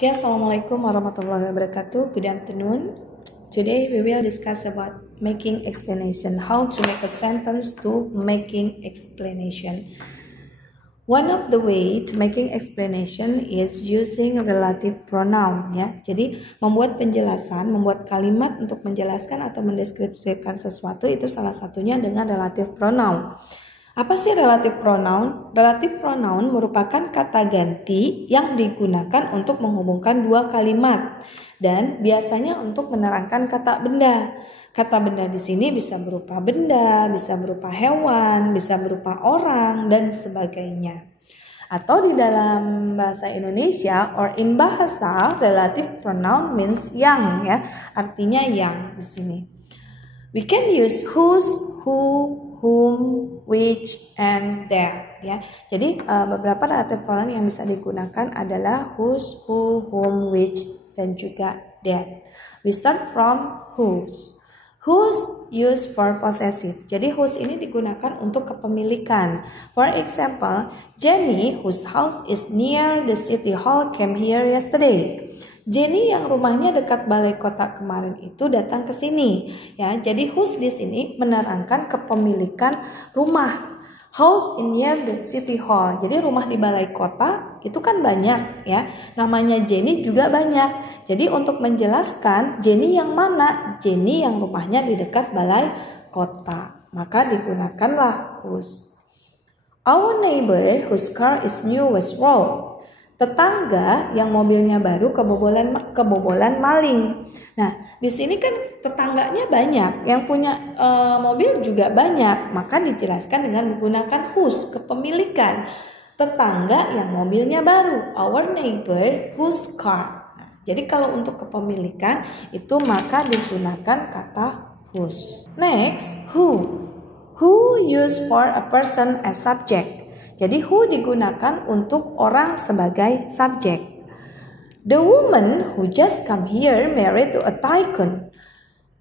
Okay, Assalamualaikum warahmatullahi wabarakatuh. Good afternoon. Today we will discuss about making explanation. How to make a sentence to making explanation. One of the way to making explanation is using relative pronoun. Ya, jadi membuat penjelasan, membuat kalimat untuk menjelaskan atau mendeskripsikan sesuatu itu salah satunya dengan relative pronoun. Apa sih relative pronoun? Relative pronoun merupakan kata ganti yang digunakan untuk menghubungkan dua kalimat dan biasanya untuk menerangkan kata benda. Kata benda di sini bisa berupa benda, bisa berupa hewan, bisa berupa orang dan sebagainya. Atau di dalam bahasa Indonesia or in bahasa, relative pronoun means yang, ya. Artinya yang di sini. We can use whose, who, whom, which, and that, ya. Jadi beberapa relative pronoun yang bisa digunakan adalah whose, who, whom, which, dan juga that. We start from whose. Whose used for possessive. Jadi whose ini digunakan untuk kepemilikan. For example, Jenny, whose house is near the city hall, came here yesterday. Jenny yang rumahnya dekat balai kota kemarin itu datang ke sini, ya. Jadi whose di sini menerangkan kepemilikan rumah. House in near the city hall. Jadi rumah di balai kota itu kan banyak, ya. Namanya Jenny juga banyak. Jadi untuk menjelaskan Jenny yang mana? Jenny yang rumahnya di dekat balai kota. Maka digunakanlah whose. Our neighbor whose car is new was robbed. Tetangga yang mobilnya baru kebobolan maling. Nah, di sini kan tetangganya banyak, yang punya mobil juga banyak, maka dijelaskan dengan menggunakan whose, kepemilikan. Tetangga yang mobilnya baru, our neighbor whose car. Nah, jadi kalau untuk kepemilikan itu maka digunakan kata whose. Next, who. Who used for a person as subject. Jadi who digunakan untuk orang sebagai subjek. The woman who just come here married to a tycoon.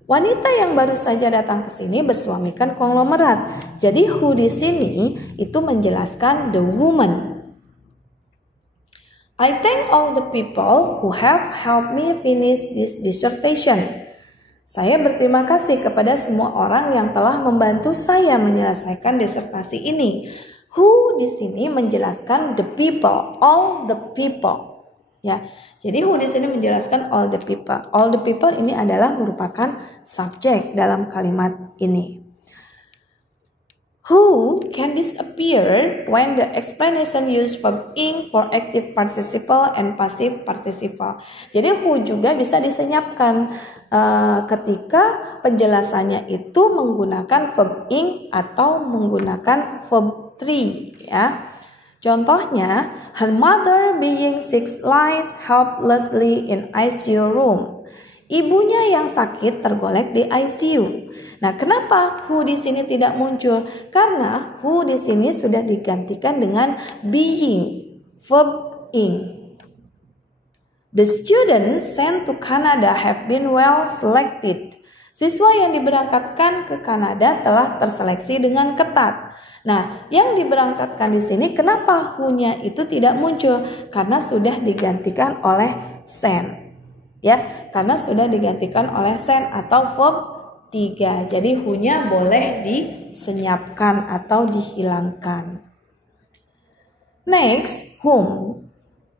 Wanita yang baru saja datang ke sini bersuamikan konglomerat. Jadi who di sini itu menjelaskan the woman. I thank all the people who have helped me finish this dissertation. Saya berterima kasih kepada semua orang yang telah membantu saya menyelesaikan disertasi ini. Who di sini menjelaskan the people, all the people. Ya, jadi who di sini menjelaskan all the people. All the people ini adalah merupakan subjek dalam kalimat ini. Who can disappear when the explanation use verb ing for active participle and passive participle. Jadi who juga bisa disenyapkan ketika penjelasannya itu menggunakan verb ing atau menggunakan verb 3, ya. Contohnya, her mother being sick lies helplessly in ICU room. Ibunya yang sakit tergolek di ICU. Nah, kenapa who di sini tidak muncul? Karena who di sini sudah digantikan dengan being, verb ing. The students sent to Canada have been well selected. Siswa yang diberangkatkan ke Kanada telah terseleksi dengan ketat. Nah, yang diberangkatkan di sini kenapa who-nya itu tidak muncul? Karena sudah digantikan oleh sent. Ya, karena sudah digantikan oleh sent atau verb 3. Jadi who-nya boleh disenyapkan atau dihilangkan. Next, whom.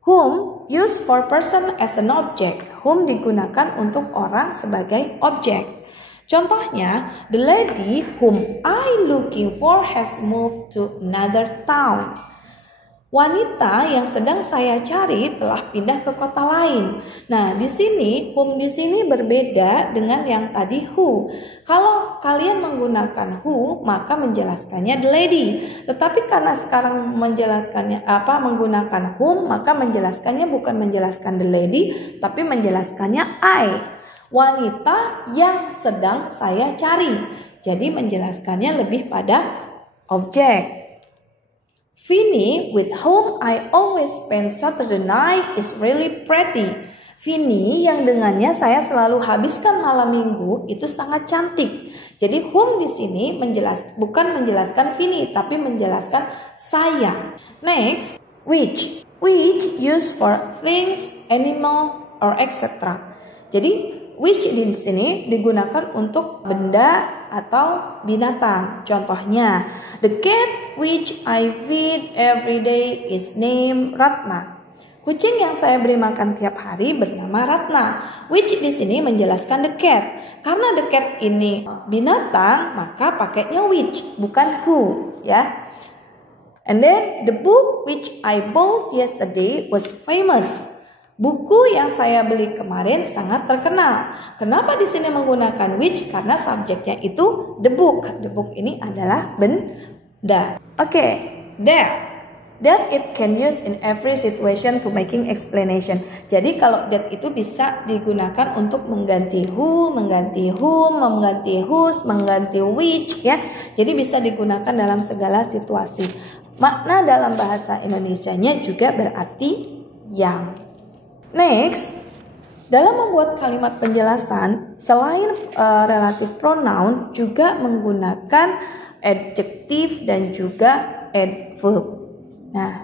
Whom used for person as an object. Whom digunakan untuk orang sebagai objek. Contohnya, the lady whom I looking for has moved to another town. Wanita yang sedang saya cari telah pindah ke kota lain. Nah, di sini whom di sini berbeda dengan yang tadi who. Kalau kalian menggunakan who, maka menjelaskannya the lady. Tetapi karena sekarang menggunakan whom, maka menjelaskannya bukan menjelaskan the lady, tapi menjelaskannya I. Wanita yang sedang saya cari. Jadi menjelaskannya lebih pada objek. Vinny, with whom I always spend Saturday night, is really pretty. Vinny yang dengannya saya selalu habiskan malam minggu itu sangat cantik. Jadi whom di sini bukan menjelaskan Vinny, tapi menjelaskan saya. Next, which. which used for things, animal, or etc. Jadi which di sini digunakan untuk benda atau binatang. Contohnya, the cat which I feed every day is named Ratna. Kucing yang saya beri makan tiap hari bernama Ratna. Which di sini menjelaskan the cat. Karena the cat ini binatang, maka pakainya which, bukan who, ya. And then the book which I bought yesterday was famous. Buku yang saya beli kemarin sangat terkenal. Kenapa di sini menggunakan which? Karena subjeknya itu the book. The book ini adalah benda. Oke, that it can use in every situation to making explanation. Jadi kalau that itu bisa digunakan untuk mengganti who, mengganti whom, mengganti whose, mengganti which, ya. Jadi bisa digunakan dalam segala situasi. Makna dalam bahasa Indonesianya juga berarti yang. Next, dalam membuat kalimat penjelasan, selain relative pronoun juga menggunakan adjective dan juga adverb. Nah,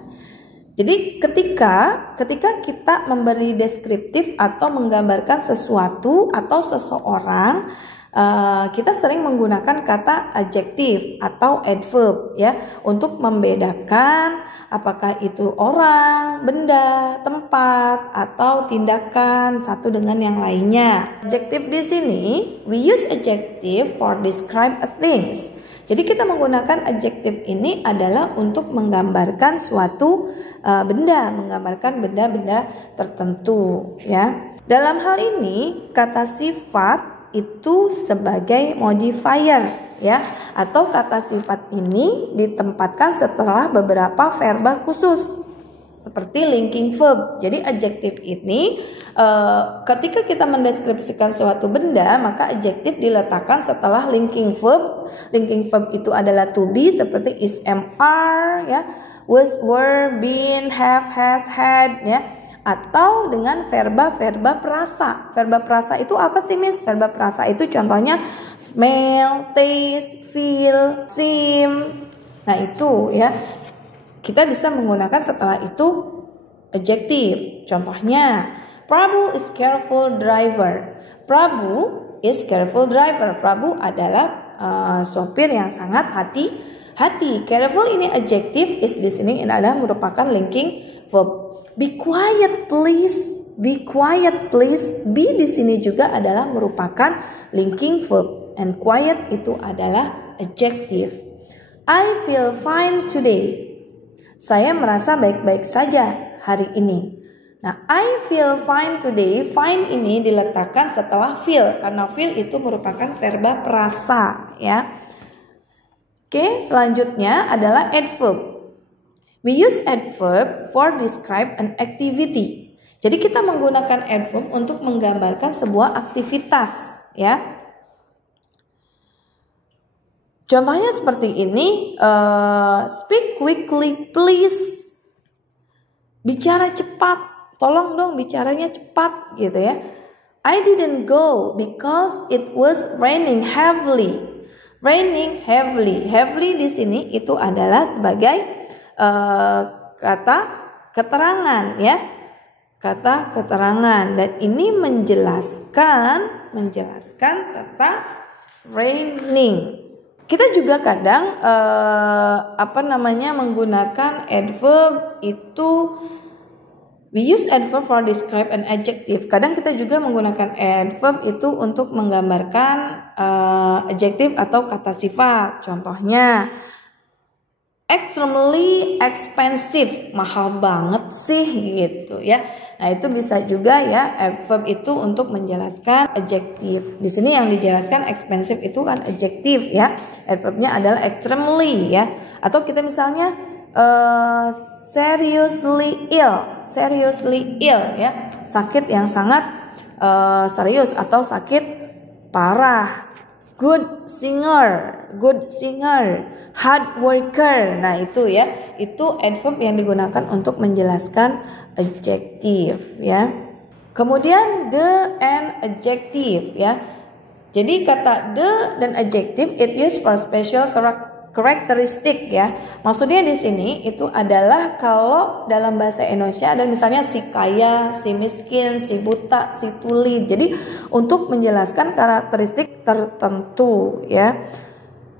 jadi ketika kita memberi deskriptif atau menggambarkan sesuatu atau seseorang, kita sering menggunakan kata adjektif atau adverb, ya, untuk membedakan apakah itu orang, benda, tempat, atau tindakan satu dengan yang lainnya. Adjektif di sini, we use adjective for describe a things. Jadi kita menggunakan adjektif ini adalah untuk menggambarkan suatu benda, menggambarkan benda-benda tertentu, ya. Dalam hal ini kata sifat itu sebagai modifier, ya, atau kata sifat ini ditempatkan setelah beberapa verba khusus seperti linking verb. Jadi adjektif ini ketika kita mendeskripsikan suatu benda, maka adjektif diletakkan setelah linking verb. Linking verb itu adalah to be seperti is, am, are, ya, was, were, been, have, has, had, ya, atau dengan verba-verba perasa. Verba perasa itu apa sih, Miss? Verba perasa itu contohnya smell, taste, feel, seem. Nah, itu, ya. Kita bisa menggunakan setelah itu adjektif. Contohnya, Prabu is careful driver. Prabu is careful driver. Prabu adalah sopir yang sangat hati-hati. Careful ini adjektif, is di sini adalah merupakan linking verb. Be quiet please. Be quiet please. Be di sini juga adalah merupakan linking verb, and quiet itu adalah adjektif. I feel fine today. Saya merasa baik-baik saja hari ini. Nah, I feel fine today. Fine ini diletakkan setelah feel, karena feel itu merupakan verba perasa, ya. Oke, selanjutnya adalah adverb. We use adverb for describe an activity. Jadi kita menggunakan adverb untuk menggambarkan sebuah aktivitas, ya. Contohnya seperti ini, speak quickly please. Bicara cepat, tolong dong bicaranya cepat, gitu ya. I didn't go because it was raining heavily. Raining heavily. Heavily di sini itu adalah sebagai kata keterangan, ya. Kata keterangan, dan ini menjelaskan tentang raining. Kita juga kadang menggunakan adverb itu, we use adverb for describe an adjective. Kadang kita juga menggunakan adverb itu untuk menggambarkan adjective atau kata sifat. Contohnya, extremely expensive, mahal banget sih, gitu ya. Nah, itu bisa juga, ya, adverb itu untuk menjelaskan adjektif. Di sini yang dijelaskan expensive itu kan adjektif, ya. Adverbnya adalah extremely, ya. Atau kita misalnya seriously ill, ya. Sakit yang sangat serius atau sakit parah. Good singer, hard worker. Nah, itu, ya, itu adverb yang digunakan untuk menjelaskan adjektif, ya. Kemudian the and adjective, ya. Jadi kata the dan adjective it used for special karakteristik ya. Maksudnya di sini itu adalah kalau dalam bahasa Indonesia ada misalnya si kaya, si miskin, si buta, si tuli. Jadi untuk menjelaskan karakteristik tertentu ya.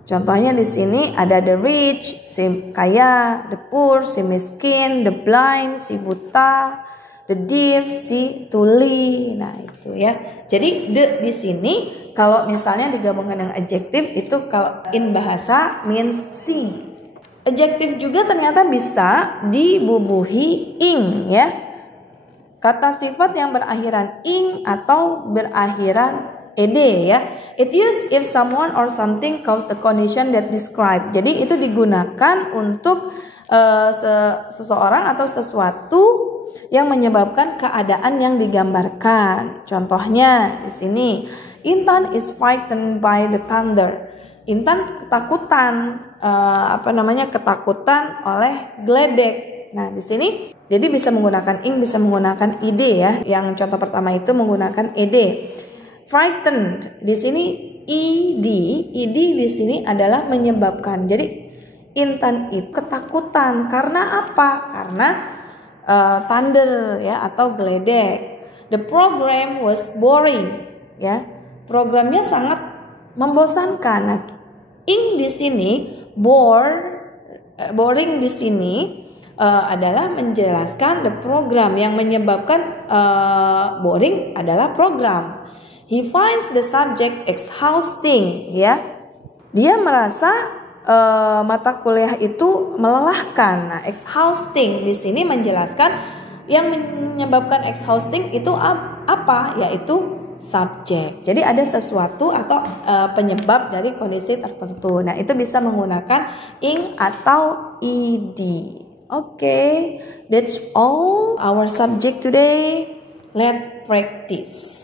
Contohnya di sini ada the rich, si kaya, the poor, si miskin, the blind, si buta, the deaf, si tuli. Nah, itu ya. Jadi the di sini kalau misalnya digabungkan dengan adjektif itu kalau in bahasa means si. Adjektif juga ternyata bisa dibubuhi ing ya. Kata sifat yang berakhiran ing atau berakhiran ed ya. It used if someone or something cause the condition that described. Jadi itu digunakan untuk seseorang atau sesuatu yang menyebabkan keadaan yang digambarkan. Contohnya di sini, Intan is frightened by the thunder. Intan ketakutan, ketakutan oleh geledek. Nah di sini, jadi bisa menggunakan ing, bisa menggunakan id ya. Yang contoh pertama itu menggunakan ed. Frightened di sini id di sini adalah menyebabkan. Jadi Intan itu ketakutan karena apa? Karena thunder ya atau geledek. The program was boring ya. Programnya sangat membosankan. Nah, ing di sini boring di sini adalah menjelaskan the program yang menyebabkan boring adalah program. He finds the subject exhausting ya. Dia merasa mata kuliah itu melelahkan. Nah, exhausting di sini menjelaskan yang menyebabkan exhausting itu apa? Yaitu subjek. Jadi ada sesuatu atau penyebab dari kondisi tertentu. Nah, itu bisa menggunakan ing atau ed. Okay, that's all our subject today. Let's practice.